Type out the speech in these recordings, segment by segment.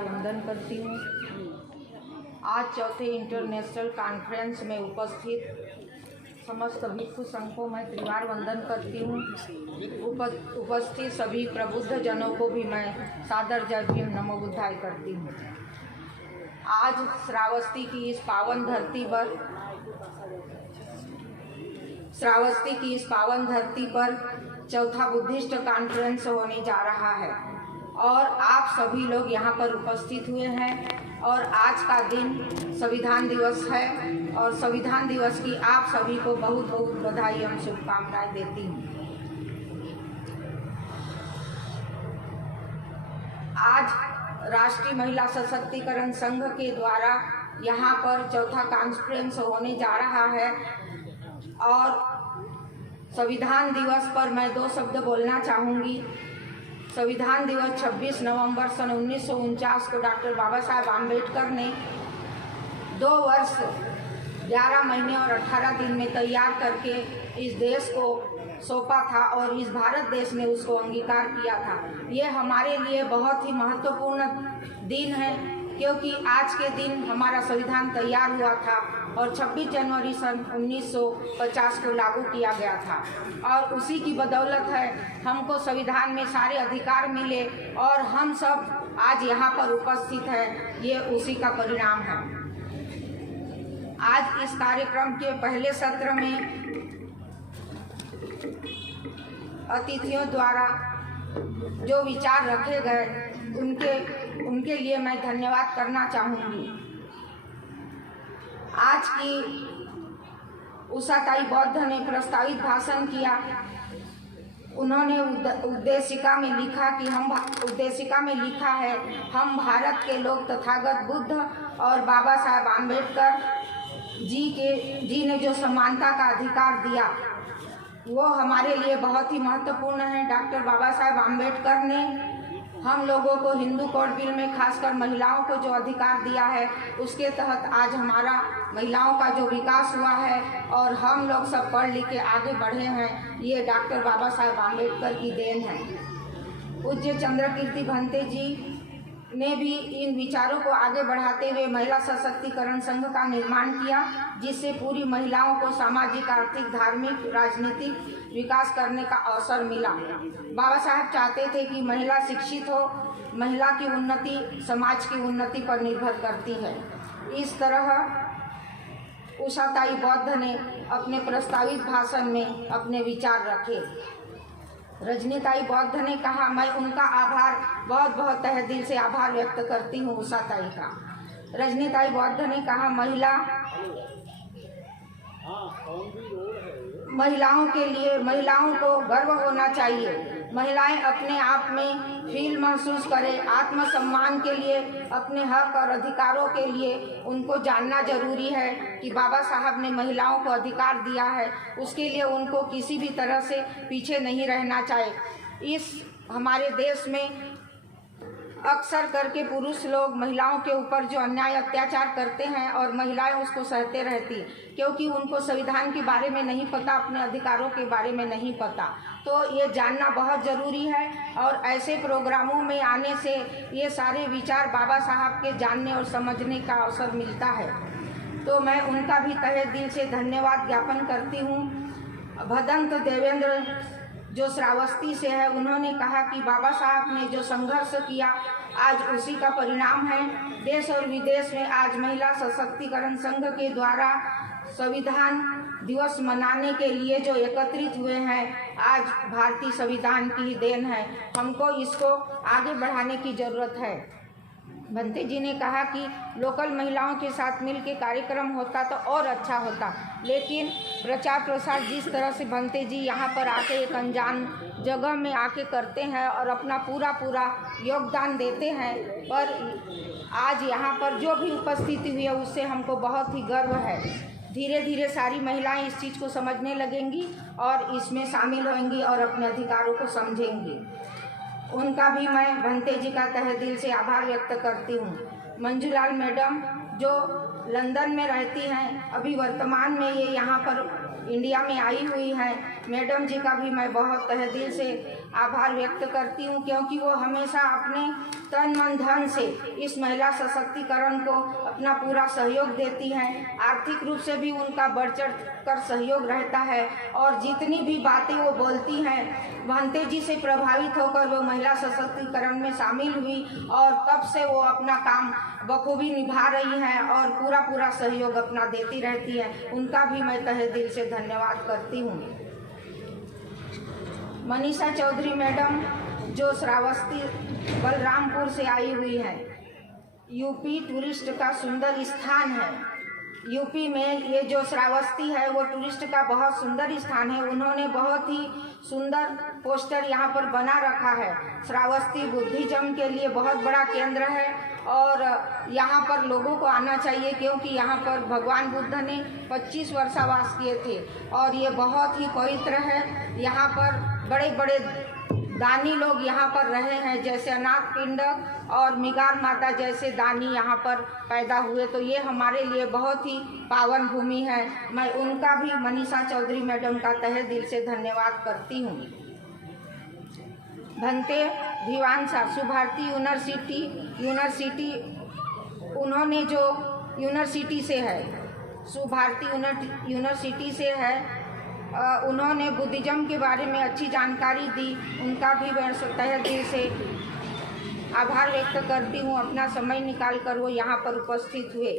वंदन करती हूँ। आज चौथे इंटरनेशनल कॉन्फ्रेंस में उपस्थित समस्त भिक्षु संघ को मैं त्रिवार वंदन करती हूँ। उपस्थित सभी प्रबुद्ध जनों को भी मैं सादर जय भीम नमो बुद्धाय करती हूँ। आज श्रावस्ती की इस पावन धरती पर चौथा बुद्धिस्ट कॉन्फ्रेंस होने जा रहा है और आप सभी लोग यहाँ पर उपस्थित हुए हैं। और आज का दिन संविधान दिवस है और संविधान दिवस की आप सभी को बहुत बहुत बधाई एवं शुभकामनाएं देती हूँ। आज राष्ट्रीय महिला सशक्तिकरण संघ के द्वारा यहाँ पर चौथा कॉन्फ्रेंस होने जा रहा है और संविधान दिवस पर मैं 2 शब्द बोलना चाहूँगी। संविधान दिवस 26 नवंबर सन 1949 को डॉक्टर बाबा साहेब आम्बेडकर ने 2 वर्ष 11 महीने और 18 दिन में तैयार करके इस देश को सौंपा था और इस भारत देश ने उसको अंगीकार किया था। ये हमारे लिए बहुत ही महत्वपूर्ण दिन है क्योंकि आज के दिन हमारा संविधान तैयार हुआ था और 26 जनवरी सन 1950 को लागू किया गया था और उसी की बदौलत है हमको संविधान में सारे अधिकार मिले और हम सब आज यहाँ पर उपस्थित हैं। ये उसी का परिणाम है। आज इस कार्यक्रम के पहले सत्र में अतिथियों द्वारा जो विचार रखे गए उनके लिए मैं धन्यवाद करना चाहूँगी। आज की उषाताई बौद्ध ने प्रस्तावित भाषण किया। उन्होंने उद्देशिका में लिखा है हम भारत के लोग तथागत बुद्ध और बाबा साहेब आम्बेडकर जी ने जो समानता का अधिकार दिया वो हमारे लिए बहुत ही महत्वपूर्ण है। डॉक्टर बाबा साहेब आम्बेडकर ने हम लोगों को हिंदू कोड बिल में खासकर महिलाओं को जो अधिकार दिया है उसके तहत आज हमारा महिलाओं का जो विकास हुआ है और हम लोग सब पढ़ लिख के आगे बढ़े हैं, ये डॉक्टर बाबा साहेब आम्बेडकर की देन है। पूज्य चंद्रकीर्ति भंते जी ने भी इन विचारों को आगे बढ़ाते हुए महिला सशक्तिकरण संघ का निर्माण किया जिससे पूरी महिलाओं को सामाजिक, आर्थिक, धार्मिक, राजनीतिक विकास करने का अवसर मिला। बाबा साहब चाहते थे कि महिला शिक्षित हो। महिला की उन्नति समाज की उन्नति पर निर्भर करती है। इस तरह उषाताई बौद्ध ने अपने प्रस्तावित भाषण में अपने विचार रखे। रजनीताई बौद्ध ने कहा, मैं उनका आभार बहुत बहुत तहे दिल से आभार व्यक्त करती हूँ उषाताई का। रजनीताई बौद्ध ने कहा, महिलाओं को गर्व होना चाहिए। महिलाएं अपने आप में फील महसूस करें। आत्मसम्मान के लिए, अपने हक और अधिकारों के लिए उनको जानना जरूरी है कि बाबा साहब ने महिलाओं को अधिकार दिया है। उसके लिए उनको किसी भी तरह से पीछे नहीं रहना चाहिए। इस हमारे देश में अक्सर करके पुरुष लोग महिलाओं के ऊपर जो अन्याय अत्याचार करते हैं और महिलाएं उसको सहते रहती क्योंकि उनको संविधान के बारे में नहीं पता, अपने अधिकारों के बारे में नहीं पता। तो ये जानना बहुत ज़रूरी है और ऐसे प्रोग्रामों में आने से ये सारे विचार बाबा साहब के जानने और समझने का अवसर मिलता है। तो मैं उनका भी तहे दिल से धन्यवाद ज्ञापन करती हूँ। भदंत देवेंद्र जो श्रावस्ती से है, उन्होंने कहा कि बाबा साहब ने जो संघर्ष किया आज उसी का परिणाम है। देश और विदेश में आज महिला सशक्तिकरण संघ के द्वारा संविधान दिवस मनाने के लिए जो एकत्रित हुए हैं, आज भारतीय संविधान की ही देन है। हमको इसको आगे बढ़ाने की ज़रूरत है। भंते जी ने कहा कि लोकल महिलाओं के साथ मिल के कार्यक्रम होता तो और अच्छा होता, लेकिन प्रचार प्रसार जिस तरह से भंते जी यहाँ पर आके एक अनजान जगह में आके करते हैं और अपना पूरा योगदान देते हैं, पर आज यहाँ पर जो भी उपस्थिति हुई है उससे हमको बहुत ही गर्व है। धीरे धीरे सारी महिलाएं इस चीज़ को समझने लगेंगी और इसमें शामिल होंगी और अपने अधिकारों को समझेंगी। उनका भी मैं भंते जी का तहे दिल से आभार व्यक्त करती हूँ। मंजूलाल मैडम जो लंदन में रहती हैं, अभी वर्तमान में ये यहाँ पर इंडिया में आई हुई हैं, मैडम जी का भी मैं बहुत तहे दिल से आभार व्यक्त करती हूँ, क्योंकि वो हमेशा अपने तन मन धन से इस महिला सशक्तिकरण को अपना पूरा सहयोग देती हैं। आर्थिक रूप से भी उनका बढ़ चढ़ कर सहयोग रहता है और जितनी भी बातें वो बोलती हैं, भंते जी से प्रभावित होकर वो महिला सशक्तिकरण में शामिल हुई और तब से वो अपना काम बखूबी निभा रही हैं और पूरा सहयोग अपना देती रहती है। उनका भी मैं तहे दिल से धन्यवाद करती हूँ। मनीषा चौधरी मैडम जो श्रावस्ती बलरामपुर से आई हुई है, यूपी टूरिस्ट का सुंदर स्थान है। यूपी में ये जो श्रावस्ती है वो टूरिस्ट का बहुत सुंदर स्थान है। उन्होंने बहुत ही सुंदर पोस्टर यहाँ पर बना रखा है। श्रावस्ती बुद्धिज्म के लिए बहुत बड़ा केंद्र है और यहाँ पर लोगों को आना चाहिए, क्योंकि यहाँ पर भगवान बुद्ध ने 25 वर्षावास किए थे और ये बहुत ही पवित्र है। यहाँ पर बड़े बड़े दानी लोग यहाँ पर रहे हैं, जैसे अनाथ पिंड और मिगार माता जैसे दानी यहाँ पर पैदा हुए, तो ये हमारे लिए बहुत ही पावन भूमि है। मैं उनका भी, मनीषा चौधरी मैडम का तहे दिल से धन्यवाद करती हूँ। भंते भिवांशा सुभारती यूनिवर्सिटी उन्होंने जो यूनिवर्सिटी से है, सुभारती यूनिवर्सिटी से है, उन्होंने बुद्धिज्म के बारे में अच्छी जानकारी दी। उनका भी मैं तहे दिल से आभार व्यक्त करती हूँ। अपना समय निकाल कर वो यहाँ पर उपस्थित हुए।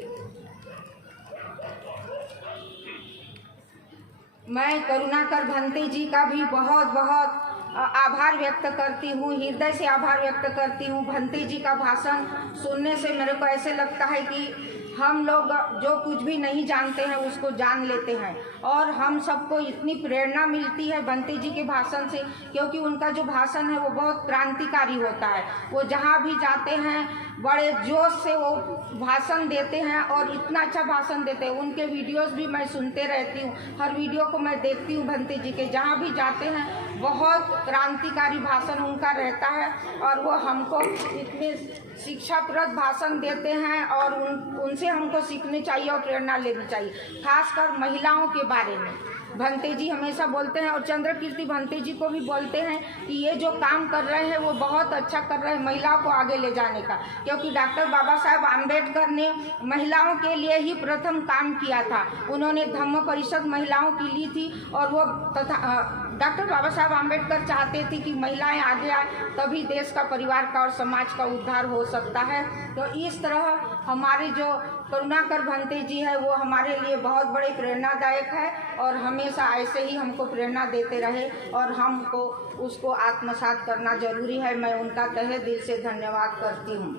मैं करुणाकर भंते जी का भी बहुत आभार व्यक्त करती हूँ, हृदय से आभार व्यक्त करती हूँ। भंते जी का भाषण सुनने से मेरे को ऐसे लगता है कि हम लोग जो कुछ भी नहीं जानते हैं उसको जान लेते हैं और हम सबको इतनी प्रेरणा मिलती है भंते जी के भाषण से, क्योंकि उनका जो भाषण है वो बहुत क्रांतिकारी होता है। वो जहाँ भी जाते हैं बड़े जोश से वो भाषण देते हैं और इतना अच्छा भाषण देते हैं। उनके वीडियोस भी मैं सुनते रहती हूँ, हर वीडियो को मैं देखती हूँ भंते जी के। जहाँ भी जाते हैं बहुत क्रांतिकारी भाषण उनका रहता है और वो हमको इतने शिक्षाप्रद भाषण देते हैं और उनसे हमको सीखनी चाहिए और प्रेरणा लेनी चाहिए, खासकर महिलाओं के बारे में। भंते जी हमेशा बोलते हैं और चंद्रकीर्ति भंते जी को भी बोलते हैं कि ये जो काम कर रहे हैं वो बहुत अच्छा कर रहे हैं महिलाओं को आगे ले जाने का, क्योंकि डॉक्टर बाबा साहब आम्बेडकर ने महिलाओं के लिए ही प्रथम काम किया था। उन्होंने धम्म परिषद महिलाओं की ली थी और वो तथा डॉक्टर बाबा साहब आम्बेडकर चाहते थे कि महिलाएं आगे आए, तभी देश का, परिवार का और समाज का उद्धार हो सकता है। तो इस तरह हमारे जो करुणाकर भंते जी है वो हमारे लिए बहुत बड़े प्रेरणादायक है और हमेशा ऐसे ही हमको प्रेरणा देते रहे और हमको उसको आत्मसात करना जरूरी है। मैं उनका तहे दिल से धन्यवाद करती हूँ।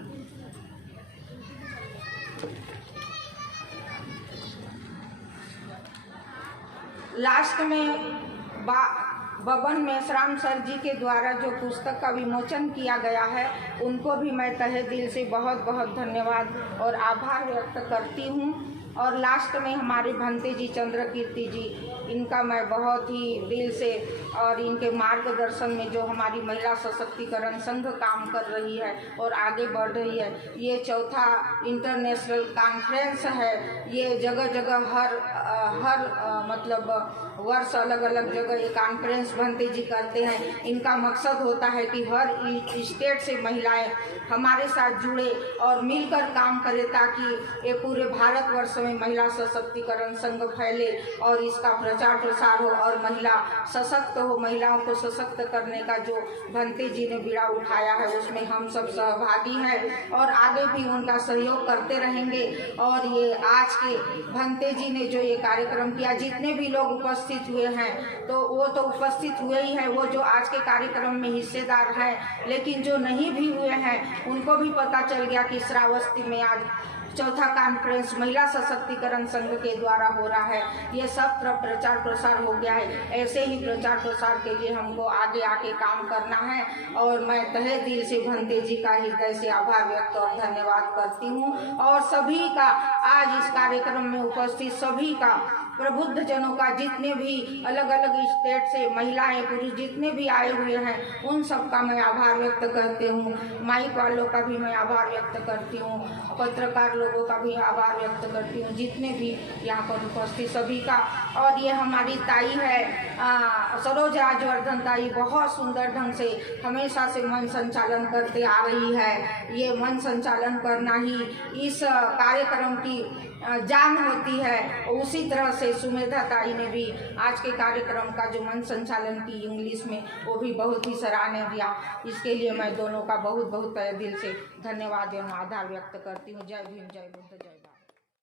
लास्ट में बबन मेश्राम सर जी के द्वारा जो पुस्तक का विमोचन किया गया है उनको भी मैं तहे दिल से बहुत धन्यवाद और आभार व्यक्त करती हूँ। और लास्ट में हमारे भंते जी चंद्रकीर्ति जी, इनका मैं बहुत ही दिल से और इनके मार्गदर्शन में जो हमारी महिला सशक्तिकरण संघ काम कर रही है और आगे बढ़ रही है, ये चौथा इंटरनेशनल कॉन्फ्रेंस है। ये जगह जगह हर मतलब वर्ष अलग अलग जगह ये कॉन्फ्रेंस भंते जी करते हैं। इनका मकसद होता है कि हर स्टेट से महिलाएं हमारे साथ जुड़े और मिलकर काम करें, ताकि ये पूरे भारतवर्ष में महिला सशक्तिकरण संघ फैले और इसका प्रचार प्रसार हो और महिला सशक्त हो। महिलाओं को सशक्त करने का जो भंते जी ने बीड़ा उठाया है उसमें हम सब सहभागी हैं और आगे भी उनका सहयोग करते रहेंगे। और ये आज के भंते जी ने जो ये कार्यक्रम किया, जितने भी लोग उपस्थित हुए हैं तो वो तो उपस्थित हुए ही हैं, वो जो आज के कार्यक्रम में हिस्सेदार हैं, लेकिन जो नहीं भी हुए हैं उनको भी पता चल गया कि श्रावस्ती में आज चौथा कॉन्फ्रेंस महिला सशक्तिकरण संघ के द्वारा हो रहा है। ये सब तरफ प्रचार प्रसार हो गया है। ऐसे ही प्रचार प्रसार के लिए हमको आगे आके काम करना है और मैं तहे दिल से भंते जी का हृदय से आभार व्यक्त और धन्यवाद करती हूँ। और सभी का, आज इस कार्यक्रम में उपस्थित सभी का प्रबुद्ध जनों का, जितने भी अलग अलग स्टेट से महिलाएं पुरुष जितने भी आए हुए हैं उन सब का मैं आभार व्यक्त करती हूँ। माइक वालों का भी मैं आभार व्यक्त करती हूँ, पत्रकार लोगों का भी आभार व्यक्त करती हूँ, जितने भी यहाँ पर उपस्थित सभी का। और ये हमारी ताई है सरोज राजवर्धन ताई, बहुत सुंदर ढंग से हमेशा से मन संचालन करते आ रही है। ये मन संचालन करना ही इस कार्यक्रम की जान होती है। उसी तरह से सुमेधा ताई ने भी आज के कार्यक्रम का जो मन संचालन की इंग्लिश में, वो भी बहुत ही सराहनीय दिया। इसके लिए मैं दोनों का बहुत बहुत तहे दिल से धन्यवाद एवं आभार व्यक्त करती हूँ। जय भीम, जय बुद्ध, जय भारत।